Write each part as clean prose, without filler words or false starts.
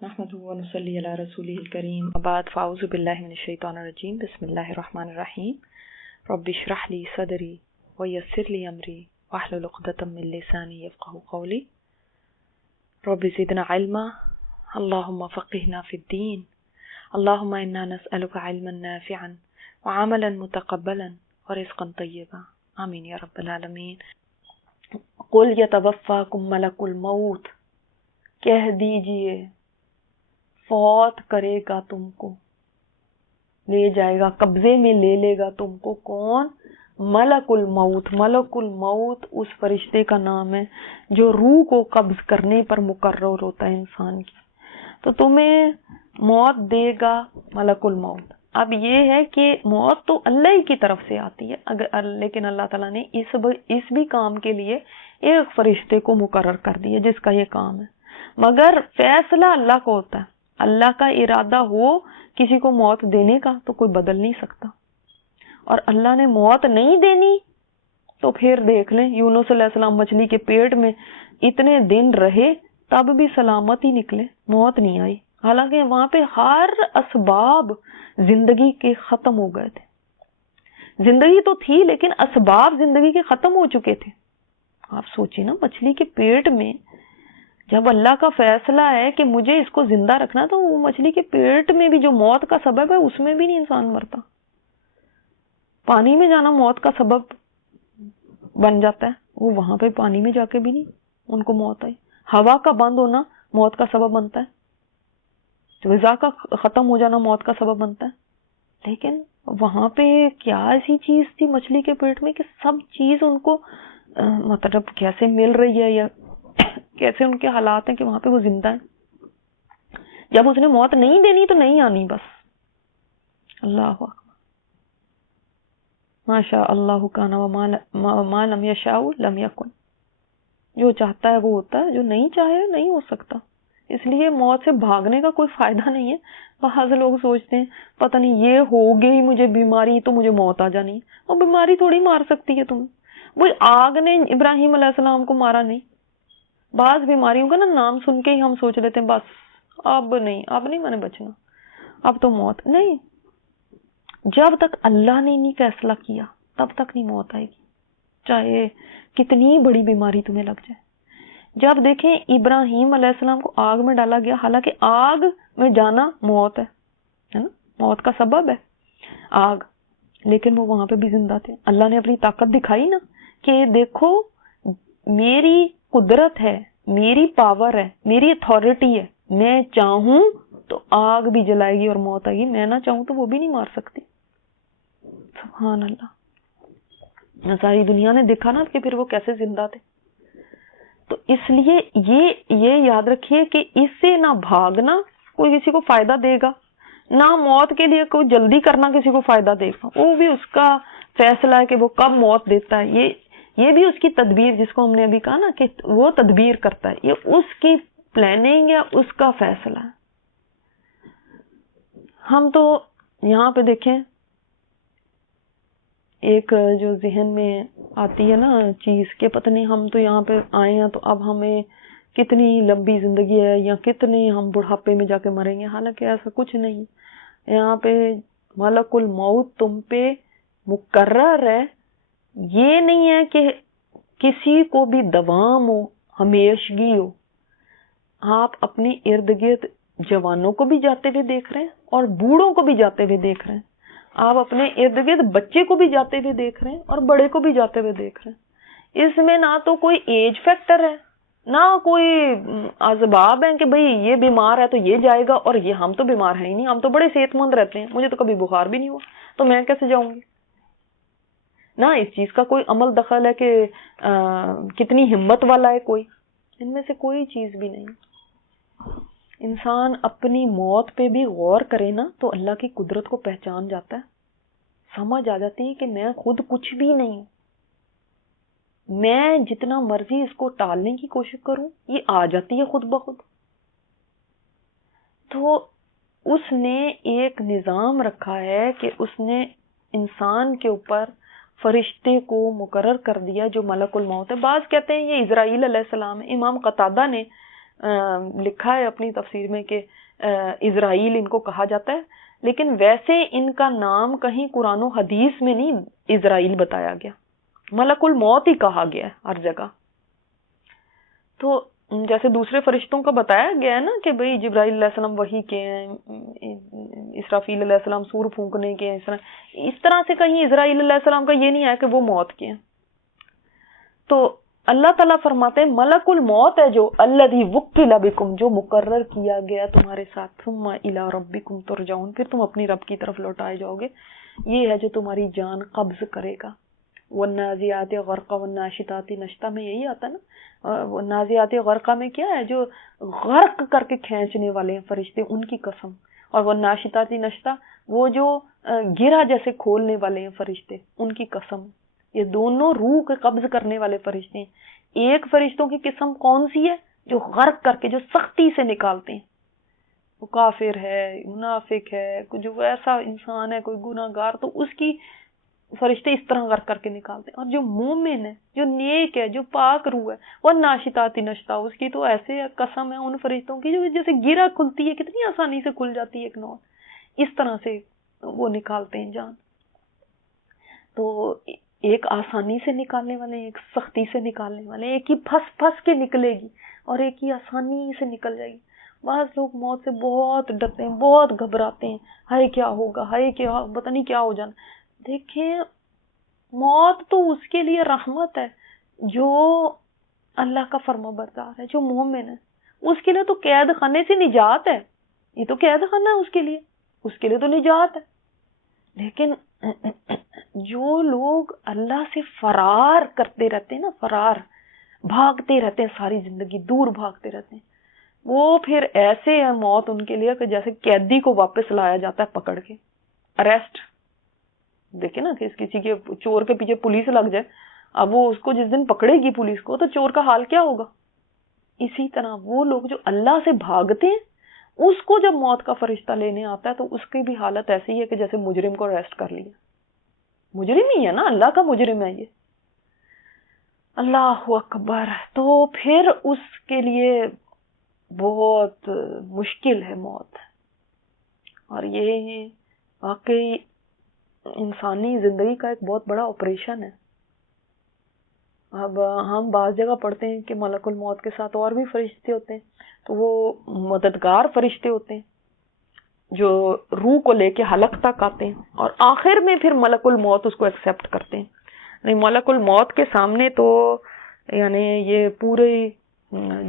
نحمده ونصلي على رسوله الكريم بعد فاعوذ بالله من الشيطان الرجيم بسم الله الرحمن الرحيم رب اشرح لي صدري ويسر لي امري واحلل عقدة من لساني يفقهوا قولي رب زدنا علما اللهم فقهنا في الدين اللهم انا نسألك علما نافعا وعملا متقبلا ورزقا طيبا آمین یا رب العالمین. قل یتوفاکم ملک الموت، کہہ دیجئے فوت کرے گا تم کو، لے جائے گا، قبضے میں لے لے گا تم کو. کون؟ ملک الموت. ملک الموت اس فرشتے کا نام ہے جو روح کو قبض کرنے پر مقرر ہوتا ہے انسان کی. تو تمہیں موت دے گا ملک الموت. اب یہ ہے کہ موت تو اللہ ہی کی طرف سے آتی ہے، لیکن اللہ تعالیٰ نے اس بھی کام کے لیے ایک فرشتے کو مقرر کر دیا جس کا یہ کام ہے، مگر فیصلہ اللہ کو ہوتا ہے. اللہ کا ارادہ ہو کسی کو موت دینے کا تو کوئی بدل نہیں سکتا، اور اللہ نے موت نہیں دینی تو پھر دیکھ لیں یونس علیہ السلام مچھلی کے پیٹ میں اتنے دن رہے تب بھی سلامت ہی نکلے، موت نہیں آئی، حالانکہ وہاں پہ ہر اسباب زندگی کے ختم ہو گئے تھے. زندگی تو تھی لیکن اسباب زندگی کے ختم ہو چکے تھے. آپ سوچیں نا، مچھلی کے پیٹ میں جب اللہ کا فیصلہ ہے کہ مجھے اس کو زندہ رکھنا، تو وہ مچھلی کے پیٹ میں بھی جو موت کا سبب ہے اس میں بھی نہیں انسان مرتا. پانی میں جانا موت کا سبب بن جاتا ہے، وہ وہاں پہ پانی میں جا کے بھی نہیں ان کو موت آئی. ہوا کا بند ہونا موت کا سبب بنتا ہے، غذا کا ختم ہو جانا موت کا سبب بنتا ہے. لیکن وہاں پہ کیا ایسی چیز تھی مچھلی کے پیٹ میں کہ سب چیز ان کو مطلب کیسے مل رہی ہے یا کیسے ان کے حالات ہیں کہ وہاں پہ وہ زندہ ہیں. جب اس نے موت نہیں دینی تو نہیں آنی بس. اللہ اکبر، ماشاء اللہ کان وما لم یشاء لم یکن. جو چاہتا ہے وہ ہوتا ہے، جو نہیں چاہے نہیں ہو سکتا. اس لیے موت سے بھاگنے کا کوئی فائدہ نہیں ہے. بعض لوگ سوچتے ہیں پتہ نہیں یہ ہو گئی مجھے بیماری تو مجھے موت آ جانی ہے. اور بیماری تھوڑی مار سکتی ہے تمہیں. وہی آگ نے ابراہیم علیہ السلام کو مارا نہیں. بعض بیماریوں کا نا نام سن کے ہی ہم سوچ لیتے ہیں بس اب نہیں میں نے بچنا، اب تو موت نہیں. جب تک اللہ نے نہیں فیصلہ کیا تب تک نہیں موت آئے گی، چاہے کتنی بڑی بیماری تمہیں لگ جائے. جب دیکھیں ابراہیم علیہ السلام کو آگ میں ڈالا گیا، حالانکہ آگ میں جانا موت ہے نا، موت کا سبب ہے آگ، لیکن وہ وہاں پہ بھی زندہ تھے. اللہ نے اپنی طاقت دکھائی نا کہ دیکھو میری قدرت ہے، میری پاور ہے، میری اتھارٹی ہے، میں چاہوں تو آگ بھی جلائے گی اور موت آئے گی، میں نہ چاہوں تو وہ بھی نہیں مار سکتی. سبحان اللہ. ساری دنیا نے دیکھا نا کہ پھر وہ کیسے زندہ تھے. تو اس لیے یہ یاد رکھیے کہ اس سے نہ بھاگنا کوئی کسی کو فائدہ دے گا، نہ موت کے لیے کوئی جلدی کرنا کسی کو فائدہ دے گا. وہ بھی اس کا فیصلہ ہے کہ وہ کب موت دیتا ہے. یہ بھی اس کی تدبیر، جس کو ہم نے ابھی کہا نا کہ وہ تدبیر کرتا ہے، یہ اس کی پلاننگ یا اس کا فیصلہ ہے. ہم تو یہاں پہ دیکھیں ایک جو ذہن میں آتی ہے نا چیز کہ پتہ نہیں ہم تو یہاں پہ آئے ہیں تو اب ہمیں کتنی لمبی زندگی ہے یا کتنے ہم بڑھاپے میں جا کے مریں گے. حالانکہ ایسا کچھ نہیں. یہاں پہ ملک الموت تم پہ مقرر ہے. یہ نہیں ہے کہ کسی کو بھی دوام ہو، ہمیشگی ہو. آپ اپنے ارد گرد جوانوں کو بھی جاتے ہوئے دیکھ رہے ہیں اور بوڑھوں کو بھی جاتے ہوئے دیکھ رہے ہیں. آپ اپنے ارد گرد بچے کو بھی جاتے ہوئے دیکھ رہے ہیں اور بڑے کو بھی جاتے ہوئے دیکھ رہے ہیں. اس میں نہ تو کوئی ایج فیکٹر ہے، نہ کوئی اسباب ہیں کہ بھئی یہ بیمار ہے تو یہ جائے گا اور یہ ہم تو بیمار ہیں ہی نہیں، ہم تو بڑے صحت مند رہتے ہیں، مجھے تو کبھی بخار بھی نہیں ہوا تو میں کیسے جاؤں گی. نہ اس چیز کا کوئی عمل دخل ہے کہ کتنی ہمت والا ہے کوئی. ان میں سے کوئی چیز بھی نہیں. انسان اپنی موت پہ بھی غور کرے نا تو اللہ کی قدرت کو پہچان جاتا ہے، سمجھ آ جاتی ہے کہ میں خود کچھ بھی نہیں ہوں. میں جتنا مرضی اس کو ٹالنے کی کوشش کروں یہ آ جاتی ہے خود بخود. تو اس نے ایک نظام رکھا ہے کہ اس نے انسان کے اوپر فرشتے کو مقرر کر دیا جو ملک الموت ہے. بعض کہتے ہیں یہ اسرائیل علیہ السلام ہے. امام قتادہ نے لکھا ہے اپنی تفسیر میں کہ اسرائیل ان کو کہا جاتا ہے، لیکن ویسے ان کا نام کہیں قرآن و حدیث میں نہیں اسرائیل بتایا گیا، ملک الموت ہی کہا گیا ہے ہر جگہ. تو جیسے دوسرے فرشتوں کا بتایا گیا ہے نا کہ بھئی جبرائیل علیہ السلام وحی کے ہیں، اسرافیل علیہ السلام سور پھونکنے کے ہیں، اس طرح سے کہیں اسرائیل علیہ السلام کا یہ نہیں ہے کہ وہ موت کے ہیں. تو اللہ تعالیٰ فرماتے ہیں ملک الموت ہے جو الذی وکل بکم، جو مقرر کیا گیا تمہارے ساتھ، ثم الی ربکم ترجعون، پھر تم اپنی رب کی طرف لوٹائے جاؤ گے. یہ ہے جو تمہاری جان قبض کرے گا. والنازعات غرقا والناشطات نشطا میں یہی آتا ہے نا. نازعات غرقا میں کیا ہے؟ جو غرق کر کے کھینچنے والے ہیں فرشتے، ان کی قسم. اور والناشطات نشطا، وہ جو گرا جیسے کھولنے والے ہیں فرشتے، ان کی قسم. یہ دونوں روح کے قبض کرنے والے فرشتے ہیں. ایک فرشتوں کی قسم کون سی ہے؟ جو غرق کر کے، جو سختی سے نکالتے ہیں. وہ کافر ہے، منافق ہے، جو ایسا انسان ہے کوئی گناہ گار، تو اس کی فرشتے اس طرح غرق کر کے نکالتے ہیں. اور جو مومن ہے، جو نیک ہے، جو پاک روح ہے، وہ ناشطات نشطا، اس کی تو ایسے قسم ہے ان فرشتوں کی جو جیسے گیرا کھلتی ہے، کتنی آسانی سے کھل جاتی ہے ایک نوٹ، اس طرح سے وہ نکالتے ہیں جان. تو ایک آسانی سے نکالنے والے، ایک سختی سے نکالنے والے، ایک ہی پھنس پھنس کے نکلے گی اور ایک ہی آسانی سے نکل جائے گی. بعض لوگ موت سے بہت ڈرتے ہیں، بہت گھبراتے ہیں، ہائے کیا ہوگا، ہائے کیا پتہ نہیں کیا ہو جانا. دیکھیں موت تو اس کے لیے رحمت ہے جو اللہ کا فرما بردار ہے، جو مومن ہے. اس کے لیے تو قید خانے سے نجات ہے، یہ تو قید خانہ ہے اس کے لیے تو نجات ہے. لیکن جو لوگ اللہ سے فرار کرتے رہتے ہیں نا، فرار بھاگتے رہتے ہیں، ساری زندگی دور بھاگتے رہتے ہیں، وہ پھر ایسے ہے موت ان کے لیے کہ جیسے قیدی کو واپس لایا جاتا ہے پکڑ کے، اریسٹ. دیکھیں نا کہ کسی کے چور کے پیچھے پولیس لگ جائے، اب وہ اس کو جس دن پکڑے گی پولیس کو، تو چور کا حال کیا ہوگا. اسی طرح وہ لوگ جو اللہ سے بھاگتے ہیں، اس کو جب موت کا فرشتہ لینے آتا ہے تو اس کی بھی حالت ایسی ہے کہ جیسے مجرم کو اریسٹ کر لیا. مجرم ہی ہے نا، اللہ کا مجرم ہے یہ. اللہ اکبر. تو پھر اس کے لیے بہت مشکل ہے موت. اور یہ واقعی انسانی زندگی کا ایک بہت بڑا آپریشن ہے. اب ہم بعض جگہ پڑھتے ہیں کہ ملک الموت کے ساتھ اور بھی فرشتے ہوتے ہیں، تو وہ مددگار فرشتے ہوتے ہیں جو روح کو لے کے حلق تک آتے ہیں، اور آخر میں پھر ملک الموت اس کو ایکسیپٹ کرتے ہیں. یعنی ملک الموت کے سامنے تو یعنی یہ پورے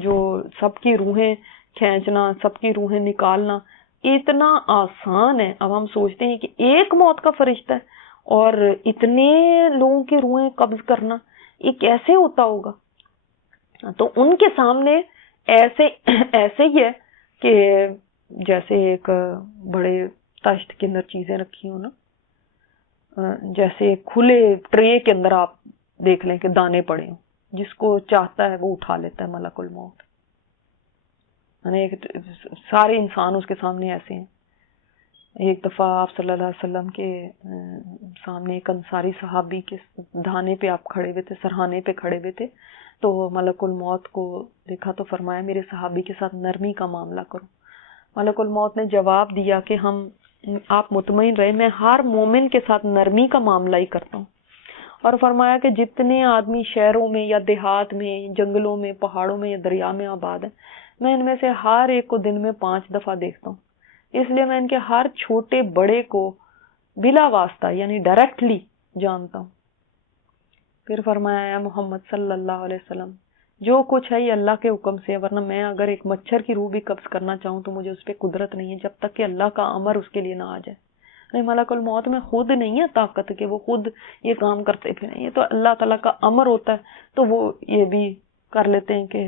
جو سب کی روحیں کھینچنا، سب کی روحیں نکالنا اتنا آسان ہے. اب ہم سوچتے ہیں کہ ایک موت کا فرشتہ ہے اور اتنے لوگوں کی روحیں قبض کرنا، یہ کیسے ہوتا ہوگا. تو ان کے سامنے ایسے ہی ہے کہ جیسے ایک بڑے تشت کے اندر چیزیں رکھی ہوں نا، جیسے کھلے ٹرے کے اندر آپ دیکھ لیں کہ دانے پڑے ہوں، جس کو چاہتا ہے وہ اٹھا لیتا ہے ملک الموت. یعنی سارے انسان اس کے سامنے ایسے ہیں. ایک دفعہ آپ صلی اللہ علیہ وسلم کے سامنے ایک انصاری صحابی کے دھانے پہ آپ کھڑے ہوئے تھے، سرہانے پہ کھڑے ہوئے تھے، تو ملک الموت کو دیکھا تو فرمایا میرے صحابی کے ساتھ نرمی کا معاملہ کرو. ملک الموت نے جواب دیا کہ آپ مطمئن رہے، میں ہر مومن کے ساتھ نرمی کا معاملہ ہی کرتا ہوں. اور فرمایا کہ جتنے آدمی شہروں میں یا دیہات میں، جنگلوں میں، پہاڑوں میں یا دریا میں آباد ہیں، میں ان میں سے ہر ایک کو دن میں 5 دفعہ دیکھتا ہوں. اس لیے میں ان کے ہر چھوٹے بڑے کو بلا واسطہ یعنی ڈائریکٹلی جانتا ہوں. پھر فرمایا یا محمد صلی اللہ علیہ وسلم، جو کچھ ہے یہ اللہ کے حکم سے ہے، ورنہ میں اگر ایک مچھر کی روح بھی قبض کرنا چاہوں تو مجھے اس پہ قدرت نہیں ہے جب تک کہ اللہ کا امر اس کے لیے نہ آ جائے. نہیں، ملک الموت میں خود نہیں ہے طاقت کہ وہ خود یہ کام کرتے پھریں، یہ تو اللہ تعالیٰ کا امر ہوتا ہے. تو وہ یہ بھی کر لیتے ہیں کہ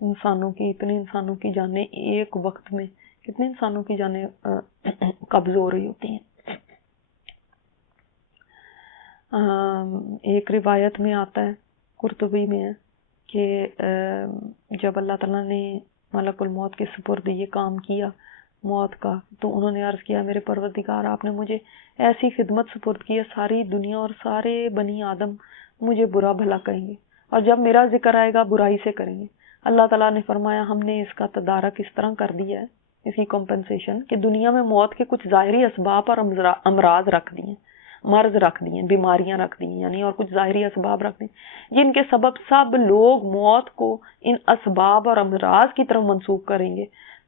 اتنے انسانوں کی جانیں ایک وقت میں، کتنے انسانوں کی جانیں قبض ہو رہی ہوتی ہیں. ایک روایت میں آتا ہے، قرطبی میں ہے، کہ جب اللہ تعالیٰ نے ملک الموت کے سپرد یہ کام کیا موت کا، تو انہوں نے عرض کیا میرے پروردگار، آپ نے مجھے ایسی خدمت سپرد کی ہے، ساری دنیا اور سارے بنی آدم مجھے برا بھلا کہیں گے، اور جب میرا ذکر آئے گا برائی سے کریں گے. اللہ تعالیٰ نے فرمایا ہم نے اس کا تدارک اس طرح کر دیا ہے، اس کی کمپنسیشن، کہ دنیا میں موت کے کچھ ظاہری اسباب اور امراض رکھ دیے، مرض رکھ دیے، بیماریاں رکھ دی، یعنی اور کچھ ظاہری اسباب رکھ دیے جن کے سبب سب لوگ موت کو ان اسباب اور امراض کی طرف منسوخ کریں گے۔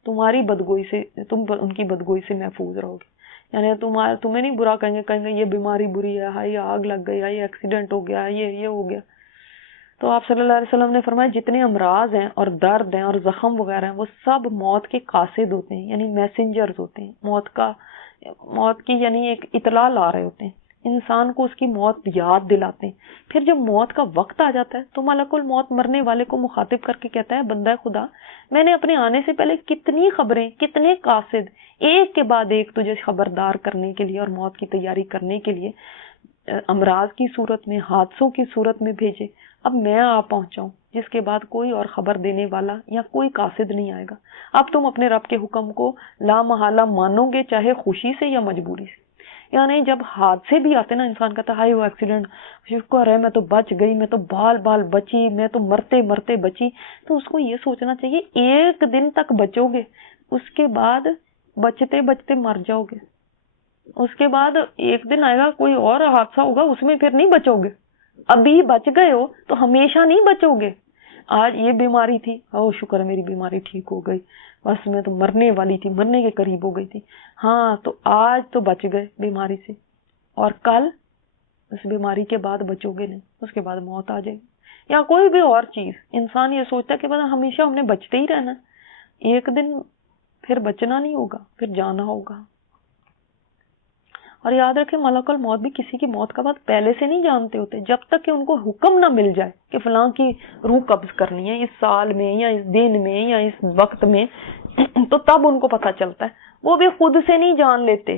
تمہاری بدگوئی سے، تم ان کی بدگوئی سے محفوظ رہو گے، یعنی تمہیں نہیں برا کہیں گے یہ بیماری بری ہے، ہائی آگ لگ گئی، ہائی ایکسیڈنٹ ہو گیا، یہ ہو گیا۔ تو آپ صلی اللہ علیہ وسلم نے فرمایا جتنے امراض ہیں اور درد ہیں اور زخم وغیرہ ہیں وہ سب موت کے قاصد ہوتے ہیں، یعنی میسنجرز ہوتے ہیں، موت کی یعنی ایک اطلاع لا رہے ہوتے ہیں، انسان کو اس کی موت یاد دلاتے ہیں۔ پھر جب موت کا وقت آ جاتا ہے تو ملک الموت مرنے والے کو مخاطب کر کے کہتا ہے بندہ خدا، میں نے اپنے آنے سے پہلے کتنی خبریں، کتنے قاصد ایک کے بعد ایک تجھے خبردار کرنے کے لیے اور موت کی تیاری کرنے کے لیے امراض کی صورت میں، حادثوں کی صورت میں بھیجے، اب میں آ پہنچاؤں جس کے بعد کوئی اور خبر دینے والا یا کوئی قاصد نہیں آئے گا۔ اب تم اپنے رب کے حکم کو لا محالہ مانو گے، چاہے خوشی سے یا مجبوری سے۔ یعنی جب حادثے بھی آتے نا، انسان کہتا ہے ہائی وہ ایکسیڈنٹ، شکر ہے میں تو بچ گئی، میں تو بال بچی، میں تو مرتے مرتے بچی، تو اس کو یہ سوچنا چاہیے ایک دن تک بچو گے، اس کے بعد بچتے بچتے مر جاؤ گے، اس کے بعد ایک دن آئے گا کوئی اور حادثہ ہوگا، اس میں پھر نہیں بچو گے۔ ابھی بچ گئے ہو تو ہمیشہ نہیں بچو گے۔ آج یہ بیماری تھی، او شکر ہے میری بیماری ٹھیک ہو گئی، بس میں تو مرنے والی تھی، مرنے کے قریب ہو گئی تھی، ہاں تو آج تو بچ گئے بیماری سے، اور کل اس بیماری کے بعد بچو گے نہیں، اس کے بعد موت آ جائے گی یا کوئی بھی اور چیز۔ انسان یہ سوچتا ہے کہ بس ہمیشہ ہم نے بچتے ہی رہنا، ایک دن پھر بچنا نہیں ہوگا، پھر جانا ہوگا۔ اور یاد رکھیں ملک الموت بھی کسی کی موت کا بعد پہلے سے نہیں جانتے ہوتے، جب تک کہ ان کو حکم نہ مل جائے کہ فلاں کی روح قبض کرنی ہے اس سال میں یا اس دن میں یا اس وقت میں، تو تب ان کو پتہ چلتا ہے، وہ بھی خود سے نہیں جان لیتے۔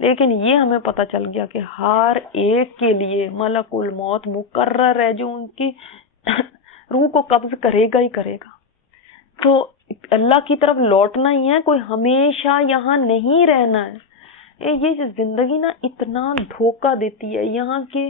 لیکن یہ ہمیں پتہ چل گیا کہ ہر ایک کے لیے ملک الموت مقرر ہے جو ان کی روح کو قبض کرے گا ہی کرے گا۔ تو اللہ کی طرف لوٹنا ہی ہے، کوئی ہمیشہ یہاں نہیں رہنا ہے۔ یہ زندگی نا اتنا دھوکہ دیتی ہے، یہاں کے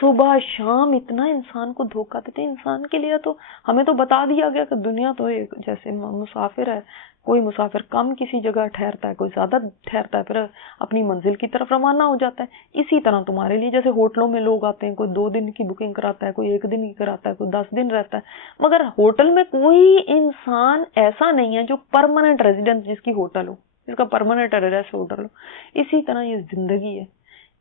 صبح شام اتنا انسان کو دھوکہ دیتے ہیں۔ انسان کے لیے تو ہمیں تو بتا دیا گیا کہ دنیا تو ایک جیسے مسافر ہے، کوئی مسافر کم کسی جگہ ٹھہرتا ہے، کوئی زیادہ ٹھہرتا ہے، پھر اپنی منزل کی طرف روانہ ہو جاتا ہے۔ اسی طرح تمہارے لیے جیسے ہوٹلوں میں لوگ آتے ہیں، کوئی 2 دن کی بکنگ کراتا ہے، کوئی 1 دن کی کراتا ہے، کوئی 10 دن رہتا ہے، مگر ہوٹل میں کوئی انسان ایسا نہیں ہے جو پرماننٹ ریزیڈنس جس کی ہوٹل ہو، اس کا پرماننٹ ایڈریس ہوٹل ہو۔ اسی طرح یہ زندگی ہے،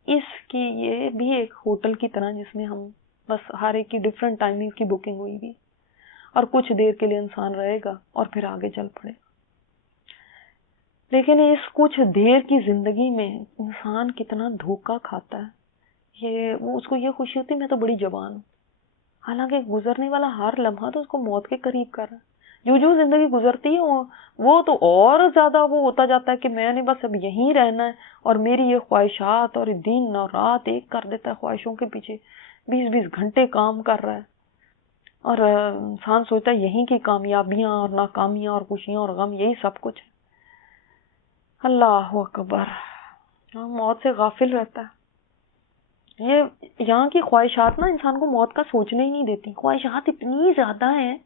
اس کی یہ بھی ایک ہوٹل کی طرح جس میں ہم بس ہر ایک کی ڈیفرنٹ ٹائمنگ کی بکنگ ہوئی بھی، اور کچھ دیر کے لیے انسان رہے گا اور پھر آگے چل پڑے گا۔ لیکن اس کچھ دیر کی زندگی میں انسان کتنا دھوکہ کھاتا ہے، وہ اس کو یہ خوشی ہوتی ہے میں تو بڑی جوان ہوں، حالانکہ گزرنے والا ہر لمحہ تو اس کو موت کے قریب کر رہا ہے۔ جو زندگی گزرتی ہے وہ تو اور زیادہ وہ ہوتا جاتا ہے کہ میں نے بس اب یہیں رہنا ہے، اور میری یہ خواہشات اور دن اور رات ایک کر دیتا ہے، خواہشوں کے پیچھے 20 گھنٹے کام کر رہا ہے، اور انسان سوچتا ہے یہیں کی کامیابیاں اور ناکامیاں اور خوشیاں اور غم یہی سب کچھ ہے۔ اللہ اکبر، موت سے غافل رہتا ہے۔ یہ یہاں کی خواہشات نا انسان کو موت کا سوچنے ہی نہیں دیتی، خواہشات اتنی زیادہ ہیں،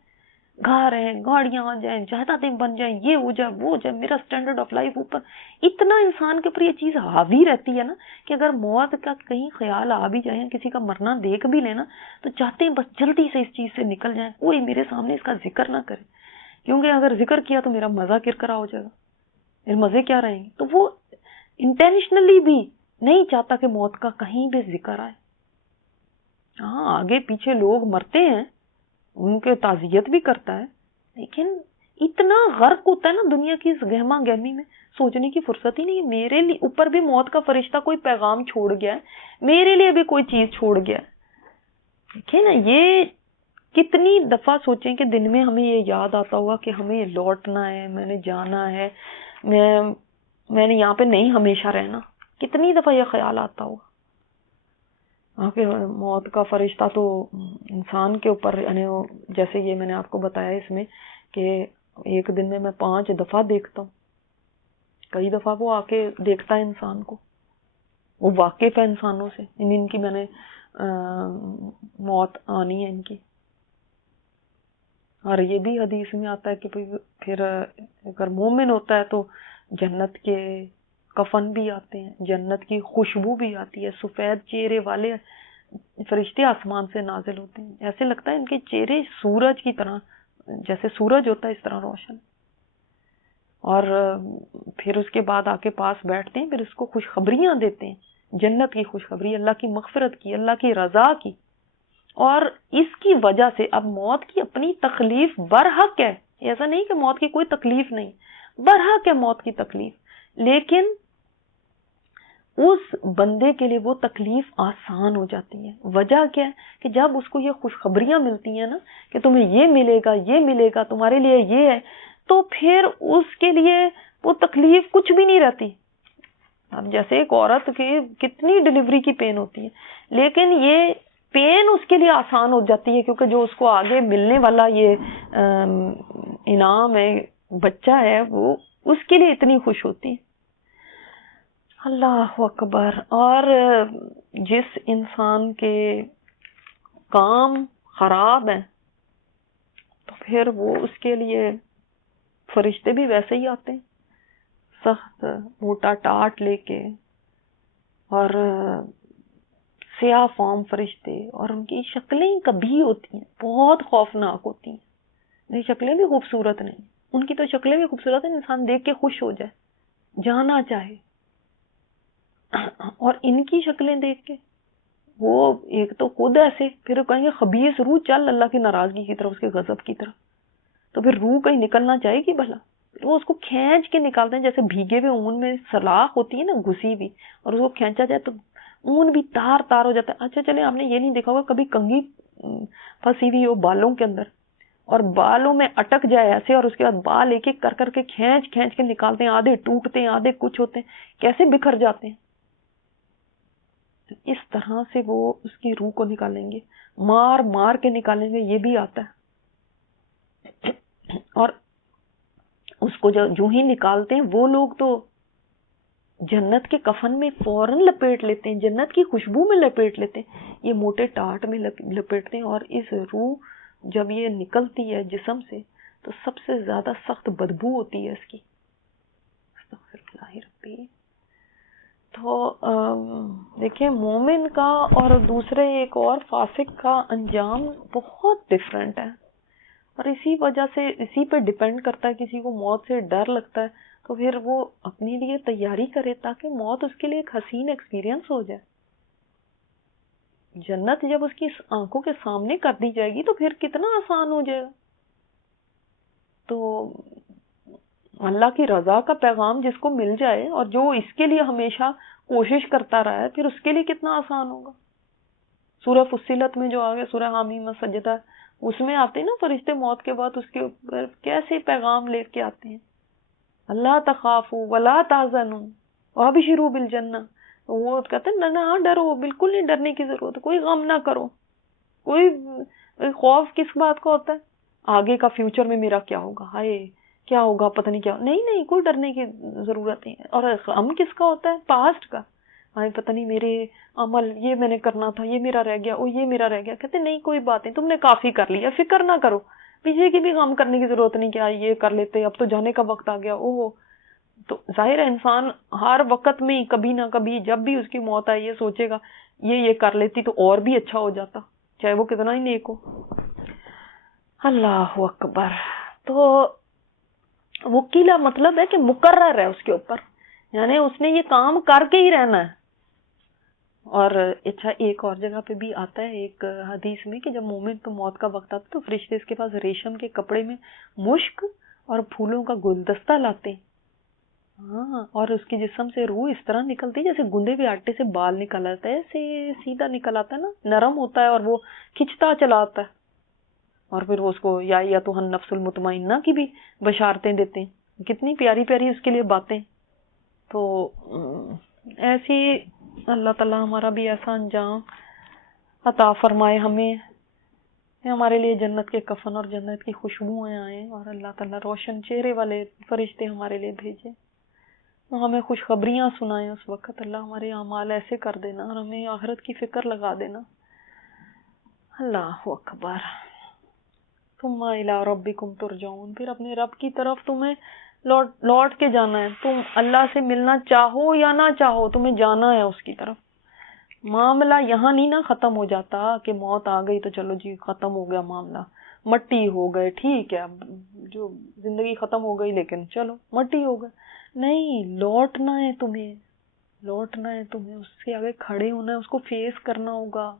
گھر ہیں، گاڑیاں آ جائیں، جائیدادیں بن جائیں، یہ ہو جائے وہ ہو جائے، میرا سٹینڈرڈ آف لائف اوپر، اتنا انسان کے اوپر یہ چیز حاوی رہتی ہے نا کہ اگر موت کا کہیں خیال آ بھی جائے، کسی کا مرنا دیکھ بھی لینا، تو چاہتے ہیں بس جلدی سے اس چیز سے نکل جائیں، کوئی میرے سامنے اس کا ذکر نہ کرے، کیونکہ اگر ذکر کیا تو میرا مزہ کرکرا ہو جائے گا، میرے مزے کیا رہیں گے۔ تو وہ انٹینشنلی بھی نہیں چاہتا کہ موت کا کہیں بھی ذکر آئے۔ ہاں آگے پیچھے لوگ مرتے ہیں، ان کے تعزیت بھی کرتا ہے، لیکن اتنا غرق ہوتا ہے نا دنیا کی اس گہما گہمی میں، سوچنے کی فرصت ہی نہیں ہے میرے لیے اوپر بھی موت کا فرشتہ کوئی پیغام چھوڑ گیا ہے، میرے لیے بھی کوئی چیز چھوڑ گیا ہے۔ دیکھیں نا، یہ کتنی دفعہ سوچیں کہ دن میں ہمیں یہ یاد آتا ہوگا کہ ہمیں لوٹنا ہے، میں نے جانا ہے، میں نے یہاں پہ نہیں ہمیشہ رہنا، کتنی دفعہ یہ خیال آتا ہوگا کہ موت کا فرشتہ تو انسان کے اوپر، یعنی جیسے یہ میں نے آپ کو بتایا اس میں کہ ایک دن میں 5 دفعہ دیکھتا ہوں، کئی دفعہ وہ آ کے دیکھتا ہے انسان کو، وہ واقف ہے انسانوں سے، ان کی میں نے موت آنی ہے ان کی۔ اور یہ بھی حدیث میں آتا ہے کہ پھر اگر مومن ہوتا ہے تو جنت کے کفن بھی آتے ہیں، جنت کی خوشبو بھی آتی ہے، سفید چہرے والے فرشتے آسمان سے نازل ہوتے ہیں، ایسے لگتا ہے ان کے چہرے سورج کی طرح، جیسے سورج ہوتا ہے اس طرح روشن. اور پھر اس کے بعد آ کے پاس بیٹھتے ہیں، پھر اس کو خوشخبریاں دیتے ہیں، جنت کی خوشخبری، اللہ کی مغفرت کی، اللہ کی رضا کی. اور اس کی وجہ سے اب موت کی اپنی تکلیف برحق ہے، ایسا نہیں کہ موت کی کوئی تکلیف نہیں، برحق ہے موت کی تکلیف، لیکن اس بندے کے لیے وہ تکلیف آسان ہو جاتی ہے. وجہ کیا ہے کہ جب اس کو یہ خوشخبریاں ملتی ہیں نا کہ تمہیں یہ ملے گا، یہ ملے گا، تمہارے لیے یہ ہے، تو پھر اس کے لیے وہ تکلیف کچھ بھی نہیں رہتی. اب جیسے ایک عورت کی کتنی ڈلیوری کی پین ہوتی ہے، لیکن یہ پین اس کے لیے آسان ہو جاتی ہے کیونکہ جو اس کو آگے ملنے والا یہ انعام ہے، بچہ ہے، وہ اس کے لیے اتنی خوش ہوتی ہے. اللہ اکبر. اور جس انسان کے کام خراب ہیں تو پھر وہ اس کے لیے فرشتے بھی ویسے ہی آتے ہیں، سخت موٹا ٹاٹ لے کے، اور سیاہ فام فرشتے، اور ان کی شکلیں کبھی ہوتی ہیں بہت خوفناک ہوتی ہیں. ان کی شکلیں بھی خوبصورت نہیں، ان کی تو شکلیں بھی خوبصورت ہیں، انسان دیکھ کے خوش ہو جائے، جانا چاہے. اور ان کی شکلیں دیکھ کے وہ ایک تو خود ایسے، پھر کہیں گے خبیث روح چل اللہ کی ناراضگی کی طرف، اس کے غضب کی طرف، تو پھر روح کہیں نکلنا چاہے گی بھلا؟ وہ اس کو کھینچ کے نکالتے ہیں، جیسے بھیگے ہوئے اون میں سلاخ ہوتی ہے نا گھسی ہوئی، اور اس کو کھینچا جائے تو اون بھی تار تار ہو جاتا ہے. اچھا چلے آپ نے یہ نہیں دیکھا ہوگا کبھی کنگھی پھنسی ہوئی ہو بالوں کے اندر اور بالوں میں اٹک جائے ایسے، اور اس کے بعد بال ایک ایک کر کے کھینچ کھینچ کے نکالتے ہیں، آدھے ٹوٹتے ہیں، آدھے کچھ ہوتے ہیں، کیسے بکھر جاتے ہیں. اس طرح سے وہ اس کی روح کو نکالیں گے، مار مار کے نکالیں گے، یہ بھی آتا ہے. اور اس کو جو ہی نکالتے ہیں وہ لوگ تو جنت کے کفن میں فوراً لپیٹ لیتے ہیں، جنت کی خوشبو میں لپیٹ لیتے ہیں، یہ موٹے ٹاٹ میں لپیٹتے ہیں. اور اس روح جب یہ نکلتی ہے جسم سے تو سب سے زیادہ سخت بدبو ہوتی ہے اس کی. استغفر اللہ ربی. تو دیکھیں مومن کا اور دوسرے ایک اور فاسق کا انجام بہت ڈفرینٹ ہے، اور اسی وجہ سے اسی پہ ڈیپینڈ کرتا ہے. کسی کو موت سے ڈر لگتا ہے تو پھر وہ اپنے لیے تیاری کرے تاکہ موت اس کے لیے ایک حسین ایکسپیرینس ہو جائے. جنت جب اس کی آنکھوں کے سامنے کر دی جائے گی تو پھر کتنا آسان ہو جائے گا. تو اللہ کی رضا کا پیغام جس کو مل جائے اور جو اس کے لیے ہمیشہ کوشش کرتا رہا ہے، پھر اس کے لیے کتنا آسان ہوگا. سورہ فصلت میں جو آگے سورہ حامیم سجدہ، اس میں آتے ہیں نا فرشتے موت کے بعد اس کے اوپر کیسے پیغام لے کے آتے ہیں، اللہ تخافوا ولا تحزنوا وابشروا بالجنہ. وہ کہتے ہیں نہ ڈرو، بالکل نہیں ڈرنے کی ضرورت، کوئی غم نہ کرو. کوئی خوف کس بات کا ہوتا ہے؟ آگے کا فیوچر میں میرا کیا ہوگا، ہائے کیا ہوگا پتہ نہیں کیا. نہیں کوئی ڈرنے کی ضرورت نہیں. اور غم کس کا ہوتا ہے؟ پاسٹ کا. ہائے پتہ نہیں میرے عمل، یہ میں نے کرنا تھا، یہ میرا رہ گیا، یہ میرا رہ گیا. کہتے نہیں کوئی بات نہیں، تم نے کافی کر لیا، فکر نہ کرو، پیچھے کی بھی غم کرنے کی ضرورت نہیں کہ یہ کر لیتے، اب تو جانے کا وقت آ گیا. تو ظاہر ہے انسان ہر وقت میں کبھی نہ کبھی جب بھی اس کی موت آئے یہ سوچے گا یہ کر لیتی تو اور بھی اچھا ہو جاتا، چاہے وہ کتنا ہی نیک ہو. اللہ اکبر. تو وکیلا مطلب ہے کہ مقرر ہے اس کے اوپر، یعنی اس نے یہ کام کر کے ہی رہنا ہے. اور اچھا ایک اور جگہ پہ بھی آتا ہے ایک حدیث میں کہ جب مومن تو موت کا وقت آتا تو فرشتے اس کے پاس ریشم کے کپڑے میں مشک اور پھولوں کا گلدستہ لاتے ہیں. ہاں، اور اس کی جسم سے روح اس طرح نکلتی جیسے گندے ہوئے آٹے سے بال نکل آتا ہے، ایسے سیدھا نکل آتا ہے نا، نرم ہوتا ہے اور وہ کھچتا چلا آتا ہے. اور پھر وہ اس کو یا تو ہن نفس المطمئنہ کی بھی بشارتیں دیتے ہیں، کتنی پیاری پیاری اس کے لیے باتیں. تو ایسی اللہ تعالیٰ ہمارا بھی ایسا انجام عطا فرمائے ہمیں، ہمارے لیے جنت کے کفن اور جنت کی خوشبوئیں آئیں، اور اللہ تعالیٰ روشن چہرے والے فرشتے ہمارے لیے بھیجے، ہمیں خوشخبریاں سنائیں اس وقت. اللہ ہمارے اعمال ایسے کر دینا اور ہمیں آخرت کی فکر لگا دینا. اللہ اکبر. ثم الی ربکم ترجعون، پھر اپنے رب کی طرف تمہیں لوٹ کے جانا ہے. تم اللہ سے ملنا چاہو یا نہ چاہو تمہیں جانا ہے اس کی طرف. معاملہ یہاں نہیں نا ختم ہو جاتا کہ موت آ گئی تو چلو جی ختم ہو گیا معاملہ، مٹی ہو گئے، ٹھیک ہے اب جو زندگی ختم ہو گئی لیکن چلو مٹی ہو گئے. نہیں، لوٹنا ہے تمہیں، لوٹنا ہے تمہیں، اس کے آگے کھڑے ہونا ہے، اس کو فیس کرنا ہوگا.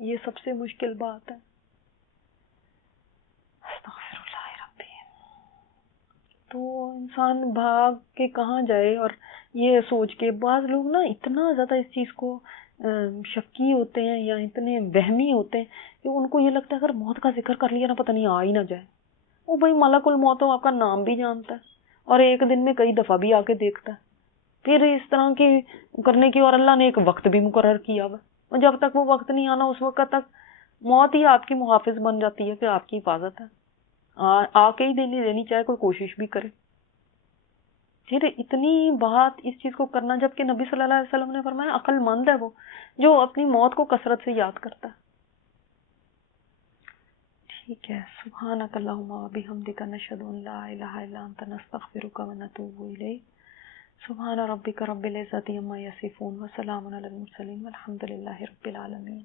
یہ سب سے مشکل بات ہے. استغفر اللہ ربی. تو انسان بھاگ کے کہاں جائے، اور یہ سوچ کے بعض لوگ نا اتنا زیادہ اس چیز کو شکی ہوتے ہیں یا اتنے وہمی ہوتے ہیں کہ ان کو یہ لگتا ہے اگر موت کا ذکر کر لیا نا پتہ نہیں آ ہی نہ جائے. وہ بھائی ملک الموت آپ کا نام بھی جانتا ہے اور ایک دن میں کئی دفعہ بھی آ کے دیکھتا ہے. پھر اس طرح کی کرنے کی، اور اللہ نے ایک وقت بھی مقرر کیا ہوا، اور جب تک وہ وقت نہیں آنا اس وقت تک موت ہی آپ کی محافظ بن جاتی ہے کہ آپ کی حفاظت ہے، آ کے ہی دینی چاہے کوئی کوشش بھی کرے. پھر اتنی بات اس چیز کو کرنا، جبکہ نبی صلی اللہ علیہ وسلم نے فرمایا عقل مند ہے وہ جو اپنی موت کو کثرت سے یاد کرتا ہے. ٹھیک ہے. سبحانک اللہم و بحمدک نشہد ان لا الہ الا انت نستغفرک و نتوب الیک. سبحان ربک رب العزۃ عما یصفون وسلام علی المرسلین والحمد للہ رب العالمین.